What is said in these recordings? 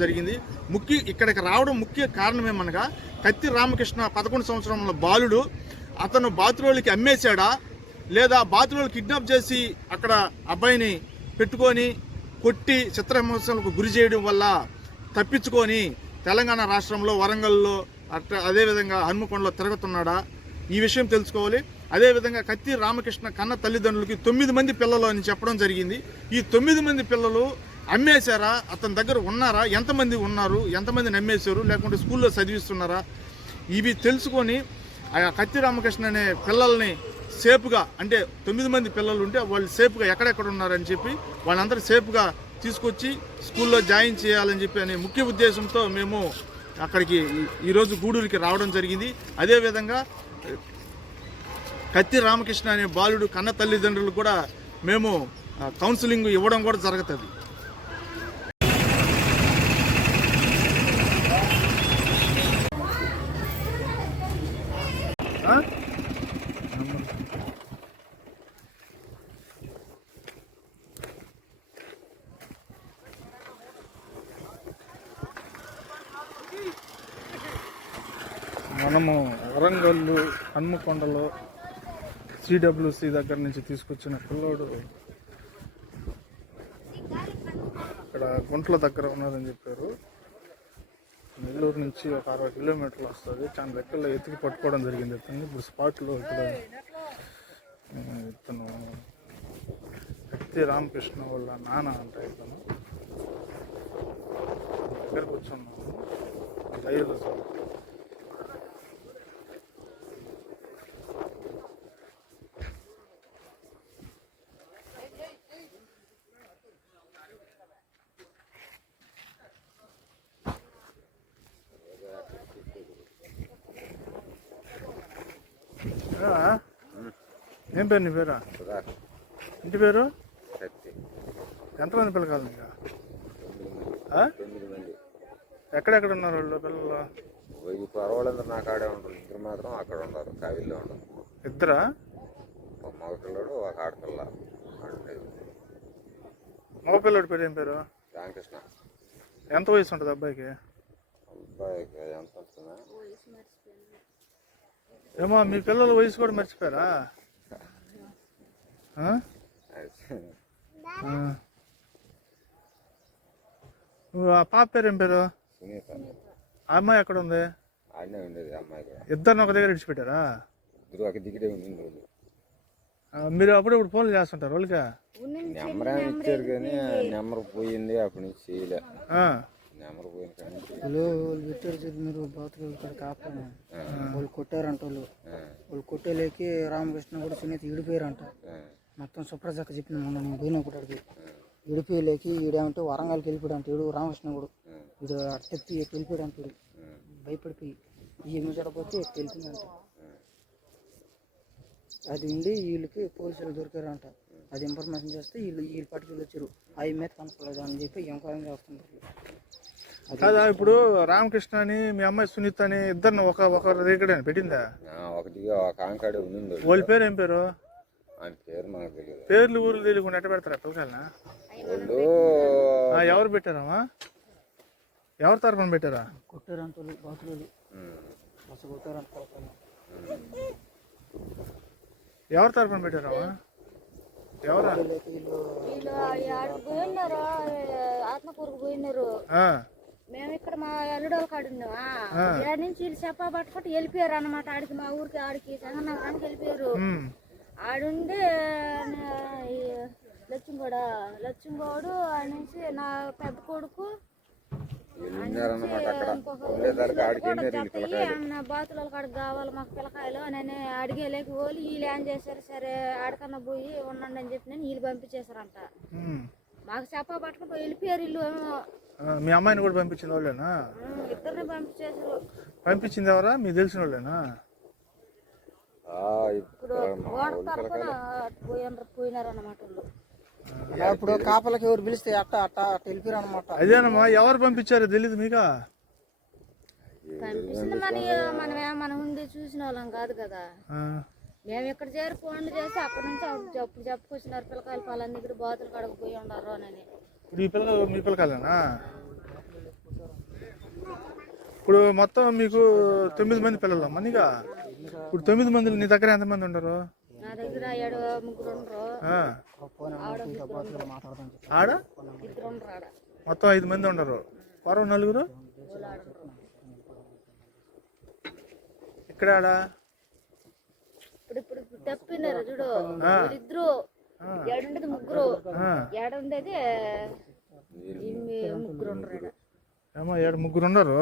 జరిగింది. ఇక్కడికి రావడం ముఖ్య కారణం ఏమనగా కత్తి రామకృష్ణ 11 సంవత్సరంలో బాలుడు అతను బాతురోళ్ళకి అమ్మేశాడా లేదా బాతురోళ్ళు కిడ్నాప్ చేసి అక్కడ అబ్బాయిని పెట్టుకొని కొట్టి చిత్రహింసలకు గురి చేయడం వల్ల తప్పించుకొని తెలంగాణ రాష్ట్రంలో వరంగల్లో అదేవిధంగా హన్మకొండలో తిరుగుతున్నాడా, ఈ విషయం తెలుసుకోవాలి. అదేవిధంగా కత్తి రామకృష్ణ కన్న తల్లిదండ్రులకి 9 మంది పిల్లలు అని చెప్పడం జరిగింది. ఈ 9 మంది పిల్లలు అమ్మేశారా, అతని దగ్గర ఉన్నారా, ఎంతమంది ఉన్నారు, ఎంతమందిని అమ్మేశారు, లేకుంటే స్కూల్లో చదివిస్తున్నారా, ఇవి తెలుసుకొని ఆ కత్తి రామకృష్ణ అనే పిల్లల్ని సేఫ్గా, అంటే 9 మంది పిల్లలు ఉంటే వాళ్ళు సేఫ్గా ఎక్కడెక్కడ ఉన్నారని చెప్పి వాళ్ళందరూ సేఫ్గా తీసుకొచ్చి స్కూల్లో జాయిన్ చేయాలని చెప్పి అనే ముఖ్య ఉద్దేశంతో మేము అక్కడికి ఈరోజు గూడూరుకి రావడం జరిగింది. అదేవిధంగా కత్తి రామకృష్ణ అనే బాలుడు కన్న తల్లిదండ్రులు కూడా మేము కౌన్సిలింగ్ ఇవ్వడం కూడా జరుగుతుంది. మనము వరంగల్ హన్మకొండలో సిడబ్ల్యూసి దగ్గర నుంచి తీసుకొచ్చిన పిల్లోడు ఇక్కడ గుంట్ల దగ్గర ఉన్నదని చెప్పారు. నెల్లూరు నుంచి ఒక 60 కిలోమీటర్లు వస్తుంది. చాలా దగ్గరలో ఎత్తికి పట్టుకోవడం జరిగింది ఇతను. ఇప్పుడు స్పాట్లో ఇక్కడ ఇతను కత్తి రామకృష్ణ వాళ్ళ నాన్న అంట. ఇతను దగ్గరకు వచ్చున్నాము లైవ్లో. ఏం పేరు నీ పేరా? ఇంటి పేరు? ఎంతమంది పిల్లకాయలు నీకు? ఎక్కడెక్కడ ఉన్నారు వాళ్ళు పిల్లలు? పర్వాలేదు, నా కాడే ఉంటారు. ఇద్దరు మాత్రం అక్కడ ఉండరు, కావిల్లో ఉండరు. ఇద్దరా? ఒక మగపిల్లడు, ఒక ఆడపిల్ల. మగపిల్లడి పేరు ఏం పేరు? రామకృష్ణ. ఎంత వయసు ఉంటుంది అబ్బాయికి? అబ్బాయికి ఎంత వస్తుందా ఏమో. మీ పిల్లల వయసు కూడా మర్చిపోయారా? ఆ పాప పేరు ఏం పేరు? సునీత. ఆ అమ్మాయి ఎక్కడ ఉంది? ఆడనే ఉండేది అమ్మాయి కూడా. ఇద్దరిని ఒక దగ్గర విడిచిపెట్టారా? ఇద్దరు ఒక దిగిడే ఉంది. మీరు అప్పుడప్పుడు ఫోన్లు చేస్తుంటారు వాళ్ళకి? నెంబర్ ఏమి ఇచ్చారు కానీ నెంబర్ పోయింది, అప్పటి నుంచి చేయలే. నెంబర్ పోయింది కానీ వాళ్ళు పెట్టారు సార్. మీరు బాతులు ఇక్కడ కాపాడు వాళ్ళు కొట్టారంట. వాళ్ళు కొట్టేలేకి రామకృష్ణ కూడా సునీత విడిపోయారంట. మొత్తం సుప్రజక్క చెప్పింది మొన్న నేను పోయినప్పటికి. విడిపోయలేకి ఈడేమంటే వరంగల్కి వెళ్ళిపోయాడంట. ఈడు రామకృష్ణ కూడా వీడు అట్టెత్తి వెళ్ళిపోయాడంట. వీడు భయపడిపోయి ఈ ముచ్చడపోతే వెళ్ళిపోయిందంట. అది ఉండి వీళ్ళకి పోలీసులు దొరికారంట. అది ఇన్ఫర్మేషన్ చేస్తే వీళ్ళు పట్టుకుని వచ్చారు. అవి మీద కనుక్కోలేదు అని చెప్పి ఎంక్వైరీ చేస్తుంటారు. కాదా ఇప్పుడు రామకృష్ణ అని మీ అమ్మాయి సునీత అని ఇద్దరిని ఒకరి దగ్గర పెట్టిందా? ఒకటిగా ఒక ఆంకాడే ఉంది. వాళ్ళ పేరు ఏం పేరు? ఆయన పేరు మనకు తెలియదు. పేర్లు ఊర్లు తెలియకుండా ఎట్ట పెడతారా పిల్లకాయలనా? వాళ్ళు ఎవరు పెట్టారమ్మా? ఎవరి తరఫున పెట్టారా? కొట్టారంట బాతులు. బస్సు కొట్టారంట. ఎవరి తరఫున పెట్టారమ్మా? ఎవరా? ఆత్మకూరుకు పోయినారు. మేము ఇక్కడ మా అల్లుడోళ్ళ కాడు ఉన్నామా. ఏడు నుంచి వీళ్ళు చెప్పా పట్టుకుంటే వెళ్ళిపోయారు అన్నమాట. ఆడికి మా ఊరికి ఆడికి సంగనగరానికి వెళ్ళిపోయారు. ఆడుండి లక్ష్మగౌడు అనేసి నా పెద్ద కొడుకు నా బాతుల కాడికి కావాలి మాకు పిల్లకాయలు అని అడిగేలేక పోలి వీళ్ళు ఏం చేశారు, సరే ఆడకన్నా పోయి ఉండండి అని చెప్పి వీళ్ళు పంపించేశారంట. మాకు చెప్పా పట్టుకుని వెళ్ళిపోయారు వీళ్ళు. మీ అమ్మాయిని కూడా పంపించింది వాళ్ళేనా? ఇద్దరిని పంపించేసారు. పంపించింది ఎవరా? మీకు తెలిసిన వాళ్ళేనా? ఇప్పుడు ఓడ తరపున పోయినారు అన్నమాట వాళ్ళు. ఇప్పుడు కాపలకి ఎవరు పిలిస్తే అట్ట అట్ట వెళ్ళిపోయారు అనమాట. అదేనమ్మా. ఎవరు పంపించారో తెలీదు మీకు? కనిపిస్తుంది మనం ఉంది చూసిన వాళ్ళం కాదు కదా. మేము ఇక్కడ చేరి ఫోన్లు చేసి అక్కడి నుంచి అప్పుడు చెప్పుకొచ్చినారు పిల్లకాయలు పలానా దగ్గర బాతులు కడకపోయి ఉండరు అని. ఇప్పుడు ఈ పిల్లలు మీ పిల్లకాయలేనా? ఇప్పుడు మొత్తం మీకు 9 మంది పిల్లలు మనీగా. ఇప్పుడు 9 మంది నీ దగ్గర ఎంతమంది ఉండరు? నా దగ్గర 3 ఉండరు. ఆడ 2 ఉండరు ఆడ. మొత్తం 5 మంది ఉండరు. కొరవ 4 ఇక్కడ ఆడ ఇప్పుడు తప్పినారు చూడు. 2 ఏడుండేది 3 ఏడుండేది 3 ఉండరు. ఏమో 3 ఉండరు.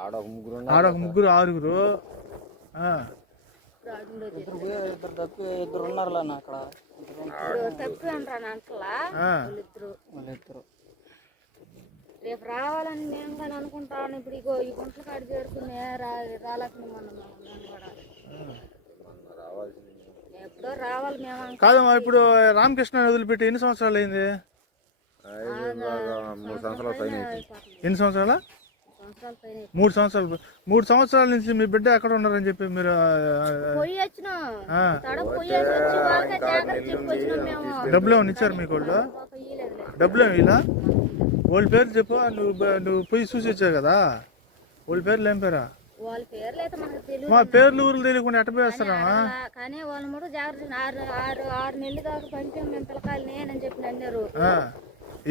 ఆడ ఒక 3 ఆడ ఒక 3 6. ఇద్దరు తప్పి 2 ఉన్నారు అక్కడ. తప్పి ఉండరా అంటలా వాళ్ళిద్దరు. రేపు రావాలని మేము కానీ అనుకుంటాను. ఇప్పుడు ఇగో ఈ గుంటలు కాడి చేరుకుని రాలేకుండా మనం కూడా ఎప్పుడో రావాలి మేము. కాదమ్మా, ఇప్పుడు రామకృష్ణ వదిలిపెట్టి ఎన్ని సంవత్సరాలు అయింది? 3 సంవత్సరాల పైన. ఎన్ని సంవత్సరాల? 3 సంవత్సరాలు. 3 సంవత్సరాల నుంచి మీ బిడ్డ ఎక్కడ ఉన్నారని చెప్పి మీరు పోయి వచ్చినాం. పోయేసి వచ్చి వాళ్ళకే జాగ్రత్త చెప్పి వచ్చినాం మేము. డబ్బులు ఏమైనా ఇచ్చారు మీకు వాళ్ళు? డబ్బులు ఏమి ఇలా? వాళ్ళ పేర్లు చెప్పు. నువ్వు పోయి చూసి వచ్చావు కదా, వాళ్ళ పేర్లు ఏం పేరా? వాళ్ళ పేర్లు అయితే మనకు తెలియదు. మా పేర్లు ఊర్లు తెలియకుండా ఎట్ట పోయేస్తారా? కానీ వాళ్ళు కూడా జాగ్రత్త 6 నెలలు దాకా పంపాం మేము పిల్లకాయలు అని చెప్పి అన్నారు.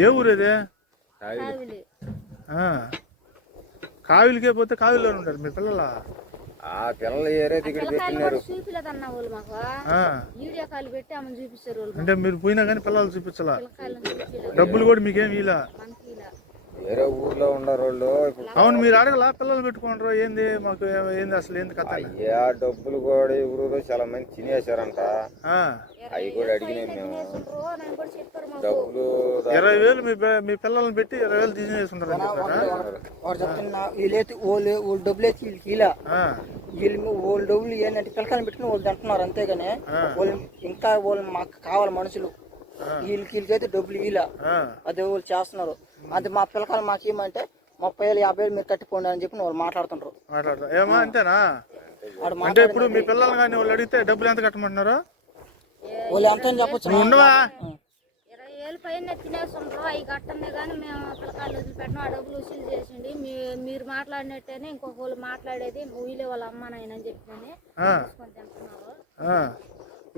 ఏ ఊరు ఇది? కావిలి. కావిలికే పోతే కావిలిలో ఉంటారు మీ పిల్లల? ఆ పిల్లలు ఏరే దిగుడు పెట్టినారు. చూపిలేదన్న వాళ్ళు మాకు వీడియో కాల్ పెట్టి ఆమెను చూపిస్తారు వాళ్ళు. అంటే మీరు పోయినా కానీ పిల్లలు చూపించాలా? డబ్బులు కూడా మీకేం ఇలా? వేరే ఊర్లో ఉండరు వాళ్ళు. అవును, మీరు అడగలా పిల్లలు పెట్టుకుంటారు ఏంది మాకు ఏంది అసలు ఏంది కథ? అయ్యా డబ్బులు కూడా ఊరు చాలా మంది తినేసారంట. అవి కూడా అడిగినాం మేము. డబ్బులు 20,000 మీ పిల్లల్ని పెట్టి 20,000 తీసేసుకుంటారు. వాడు చెప్తున్నా వీళ్ళైతే వాళ్ళు డబ్బులు అయితే వీళ్ళకి ఇలా వాళ్ళ డబ్బులు ఏంటంటే పిల్లకాయలు పెట్టుకుని వాళ్ళు అంటున్నారు. అంతేగాని వాళ్ళు ఇంకా వాళ్ళు మాకు కావాలి మనుషులు. వీళ్ళకైతే డబ్బులు ఇలా అదే వాళ్ళు చేస్తున్నారు. అది మా పిల్లకాయలు మాకేమంటే 30,000 50,000 మీరు కట్టిపోండి అని చెప్పి వాళ్ళు మాట్లాడుతుంటారు. ఏమో అంతేనా? అంటే ఇప్పుడు మీ పిల్లలు కానీ వాళ్ళు అడిగితే డబ్బులు ఎంత కట్టమంటున్నారు? వాళ్ళు ఎంత అని చెప్పచ్చు. ఉండవా? 20,000 పైన తినేస్తుంటారు. అవి కట్టండి కానీ మేము పిల్లకాయలు వదిలిపెట్టినా ఆ డబ్బులు వసూలు చేసిండి. మీరు మాట్లాడినట్టేనే ఇంకొక వాళ్ళు మాట్లాడేది వీళ్ళే వాళ్ళ అమ్మ నాయన అని చెప్పి తింటున్నారు.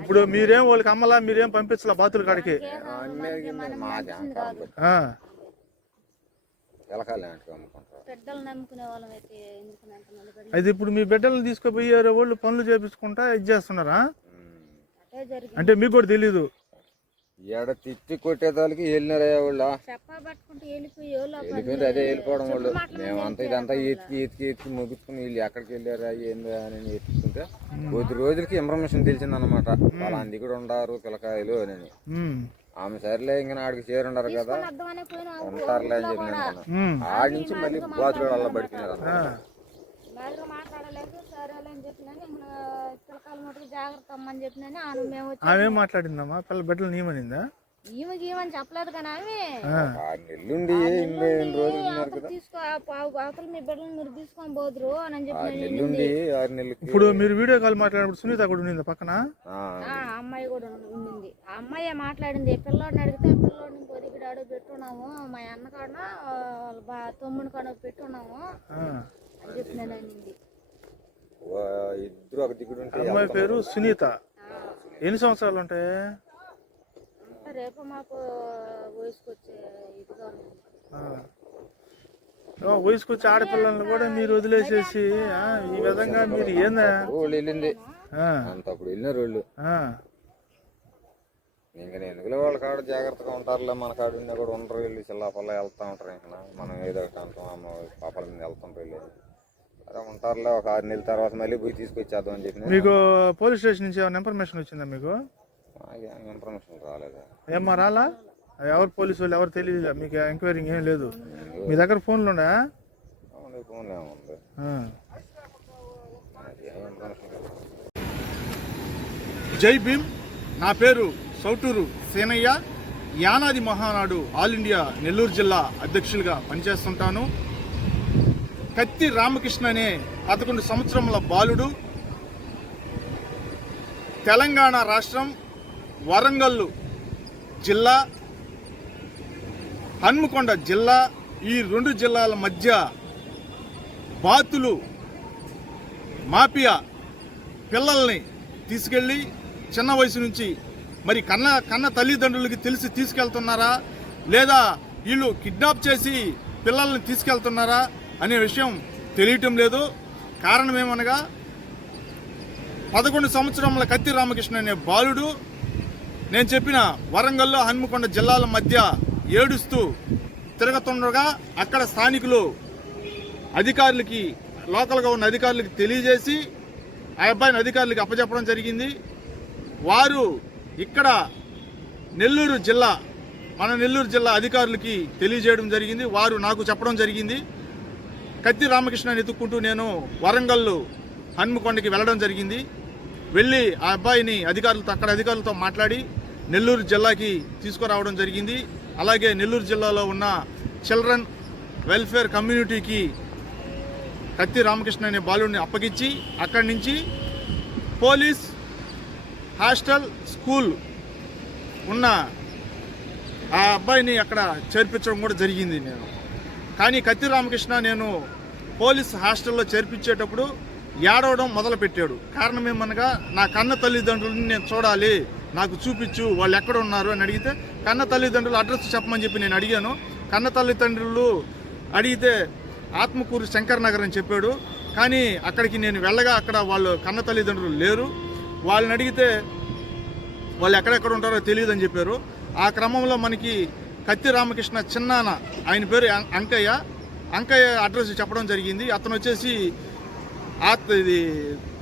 ఇప్పుడు మీరేం వాళ్ళకి అమ్మలా? మీరేం పంపించలా బాతుల కాడికి? అయితే ఇప్పుడు మీ బిడ్డలను తీసుకుపోయి వాళ్ళు పనులు చేపించుకుంటా ఇది చేస్తున్నారా? అంటే మీకు కూడా తెలీదు? ఎడ తిట్టి కొట్టేదానికి వెళ్ళినారయ్యా వాళ్ళు. వెళ్ళిపోయింది అదే వెళ్ళిపోవడం వాళ్ళు. మేమంతా ఇదంతా ఎత్తికి ముగించుకుని వీళ్ళు ఎక్కడికి వెళ్ళారా ఏందా అని ఎత్తుకుంటే కొద్ది రోజులకి ఇన్ఫర్మేషన్ తెలిసిందనమాట. అలాంటి కూడా ఉండారు పిల్లకాయలు అని. ఆమె సరిలే ఇంకా ఆడికి చేరుండారు కదా ఉంటారులే అని చెప్పి నేను ఆడి నుంచి మళ్ళీ బాతులు అలా పడిపోయినారు. ఆమె మాట్లాడిందమ్మా పిల్లల బిడ్డలు నీమనిందా? ఈమెకి చెప్పలేదు కానీ నెల్లుండి మీ బిడ్డలు మీరు తీసుకొని పోదురు అని నెల్లుండి 6 నెలలు. ఇప్పుడు మీరు వీడియో కాల్ మాట్లాడినప్పుడు సునీత కూడా ఉండింది పక్కన? అమ్మాయి కూడా ఉండింది. ఆ అమ్మాయి మాట్లాడింది. పిల్లోడిని అడిగితే పిల్లోడిని పొదిగిడి అడుగు పెట్టున్నాము, మా అన్న కాడ తమ్ముని కాడ పెట్టున్నాము అని చెప్పినాను అనింది. ఇద్దరు ఒక దిగుడు. అమ్మాయి పేరు సునీత. ఎన్ని సంవత్సరాలు ఉంటాయి? రేపు మాకు వయసుకొచ్చే ఇదిగా వయసుకొచ్చే ఆడపిల్లలను కూడా మీరు వదిలేసేసి ఈ విధంగా మీరు ఏందా? వాళ్ళు వెళ్ళింది అంత అప్పుడు వెళ్ళినారు వాళ్ళు. ఇంకా ఎందుకులే వాళ్ళ కాడ జాగ్రత్తగా ఉంటారులే. మన కాడ ఉన్నా కూడా ఉండరు. వెళ్ళి చిల్లాపల్లా వెళ్తా ఉంటారు. ఇంకా మనం ఏదో ఒకటి అంటాం అమ్మ పాపల మీద వెళ్తుంటారు. వెళ్ళి అదే ఉంటారులే. ఒక 6 నెలల తర్వాత మళ్ళీ పోయి తీసుకొచ్చేద్దాం అని చెప్పి. మీకు పోలీస్ స్టేషన్ నుంచి ఏమైనా ఇన్ఫర్మేషన్ వచ్చిందా? మీకు ఇన్ఫర్మేషన్ రాలేదా? ఏమన్నా రాలా? ఎవరు పోలీసు వాళ్ళు ఎవరు తెలియదు మీకు? ఎంక్వైరీ ఏం లేదు మీ దగ్గర? ఫోన్లు ఉండే? ఫోన్లు ఏముంది? జై భీమ్. నా పేరు సౌటూరు సేనయ్య. యానాది మహానాడు ఆల్ ఇండియా నెల్లూరు జిల్లా అధ్యక్షులుగా పనిచేస్తుంటాను. కత్తి రామకృష్ణ అనే 11 సంవత్సరముల బాలుడు తెలంగాణ రాష్ట్రం వరంగల్ జిల్లా, హన్మకొండ జిల్లా, ఈ 2 జిల్లాల మధ్య బాతులు మాఫియా పిల్లల్ని తీసుకెళ్ళి చిన్న వయసు నుంచి మరి కన్న తల్లిదండ్రులకి తెలిసి తీసుకెళ్తున్నారా లేదా వీళ్ళు కిడ్నాప్ చేసి పిల్లల్ని తీసుకెళ్తున్నారా అనే విషయం తెలియటం లేదు. కారణం ఏమనగా 11 సంవత్సరముల కత్తి రామకృష్ణ అనే బాలుడు నేను చెప్పిన వరంగల్లో హన్మకొండ జిల్లాల మధ్య ఏడుస్తూ తిరుగుతుండగా అక్కడ స్థానికులు అధికారులకి లోకల్గా ఉన్న అధికారులకి తెలియజేసి ఆ అబ్బాయిని అధికారులకి అప్పచెప్పడం జరిగింది. వారు ఇక్కడ మన నెల్లూరు జిల్లా అధికారులకి తెలియజేయడం జరిగింది. వారు నాకు చెప్పడం జరిగింది. కత్తి రామకృష్ణని ఎత్తుక్కుంటూ నేను వరంగల్ హన్మకొండకి వెళ్ళడం జరిగింది. వెళ్ళి ఆ అబ్బాయిని అధికారులతో మాట్లాడి నెల్లూరు జిల్లాకి తీసుకురావడం జరిగింది. అలాగే నెల్లూరు జిల్లాలో ఉన్న చిల్డ్రన్ వెల్ఫేర్ కమ్యూనిటీకి కత్తి రామకృష్ణ అనే బాలుడిని అప్పగించి అక్కడి నుంచి పోలీస్ హాస్టల్ స్కూల్ ఉన్న ఆ అబ్బాయిని అక్కడ చేర్పించడం కూడా జరిగింది. కానీ కత్తి రామకృష్ణ నేను పోలీస్ హాస్టల్లో చేర్పించేటప్పుడు ఏడవడం మొదలుపెట్టాడు. కారణం ఏమనగా నా కన్న తల్లిదండ్రులని నేను చూడాలి, నాకు చూపించు, వాళ్ళు ఎక్కడ ఉన్నారు అని అడిగితే కన్న తల్లిదండ్రులు అడ్రస్ చెప్పమని చెప్పి నేను అడిగాను. కన్న తల్లిదండ్రులు అడిగితే ఆత్మకూరు శంకర్ నగర్ అని చెప్పాడు. కానీ అక్కడికి నేను వెళ్ళగా అక్కడ వాళ్ళు కన్న తల్లిదండ్రులు లేరు. వాళ్ళని అడిగితే వాళ్ళు ఎక్కడెక్కడ ఉంటారో తెలియదని చెప్పారు. ఆ క్రమంలో మనకి కత్తి రామకృష్ణ చిన్నాన్న, ఆయన పేరు అంకయ్య అడ్రస్ చెప్పడం జరిగింది. అతను వచ్చేసి ఇది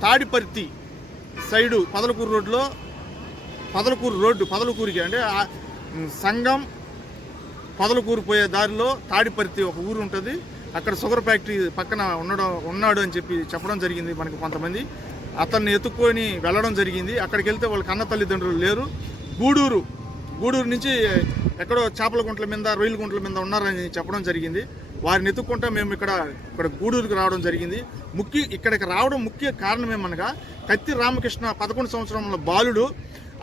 తాడిపర్తి సైడు పదలకూరు రోడ్లో పదలకూరుకి అంటే సంగం పదలకూరు పోయే దారిలో తాడిపర్తి ఒక ఊరు ఉంటుంది. అక్కడ షుగర్ ఫ్యాక్టరీ పక్కన ఉన్నాడు అని చెప్పడం జరిగింది మనకి కొంతమంది. అతన్ని ఎత్తుక్కొని వెళ్ళడం జరిగింది. అక్కడికి వెళ్తే వాళ్ళ కన్న తల్లిదండ్రులు లేరు. గూడూరు నుంచి ఎక్కడో చేపల గుంట్ల మీద రొయ్యల గుంట్ల మీద ఉన్నారని చెప్పడం జరిగింది. వారిని ఎత్తుక్కుంటా మేము ఇక్కడ గూడూరుకి రావడం జరిగింది. ఇక్కడికి రావడం ముఖ్య కారణం ఏమనగా కత్తి రామకృష్ణ 11 సంవత్సరముల బాలుడు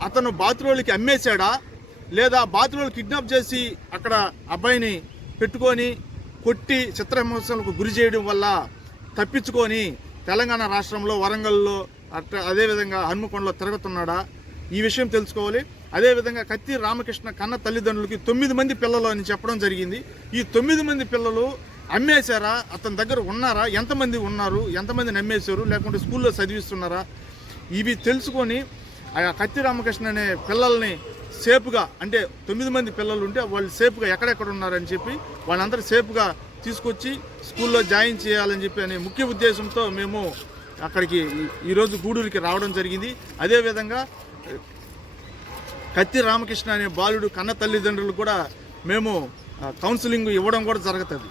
అతను బాతురోళ్ళకి అమ్మేశాడా లేదా బాతురోళ్ళు కిడ్నాప్ చేసి అక్కడ అబ్బాయిని పెట్టుకొని కొట్టి చిత్రహింసలకు గురి చేయడం వల్ల తప్పించుకొని తెలంగాణ రాష్ట్రంలో వరంగల్లో అదేవిధంగా హన్మకొండలో తిరుగుతున్నాడా, ఈ విషయం తెలుసుకోవాలి. అదేవిధంగా కత్తి రామకృష్ణ కన్న తల్లిదండ్రులకి 9 మంది పిల్లలు అని చెప్పడం జరిగింది. ఈ 9 మంది పిల్లలు అమ్మేశారా, అతని దగ్గర ఉన్నారా, ఎంతమంది ఉన్నారు, ఎంతమందిని అమ్మేశారు, లేకుంటే స్కూల్లో చదివిస్తున్నారా, ఇవి తెలుసుకొని ఆ కత్తి రామకృష్ణ అనే పిల్లల్ని సేఫ్గా, అంటే 9 మంది పిల్లలు ఉంటే వాళ్ళు సేఫ్గా ఎక్కడెక్కడ ఉన్నారని చెప్పి వాళ్ళందరూ సేఫ్గా తీసుకొచ్చి స్కూల్లో జాయిన్ చేయాలని చెప్పి అనే ముఖ్య ఉద్దేశంతో మేము అక్కడికి ఈరోజు గూడూరుకి రావడం జరిగింది. అదేవిధంగా కత్తి రామకృష్ణ అనే బాలుడు కన్న తల్లిదండ్రులు కూడా మేము కౌన్సిలింగ్ ఇవ్వడం కూడా జరుగుతుంది.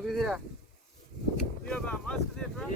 మొదలు తీరా మాస్క్ తీయట్రా.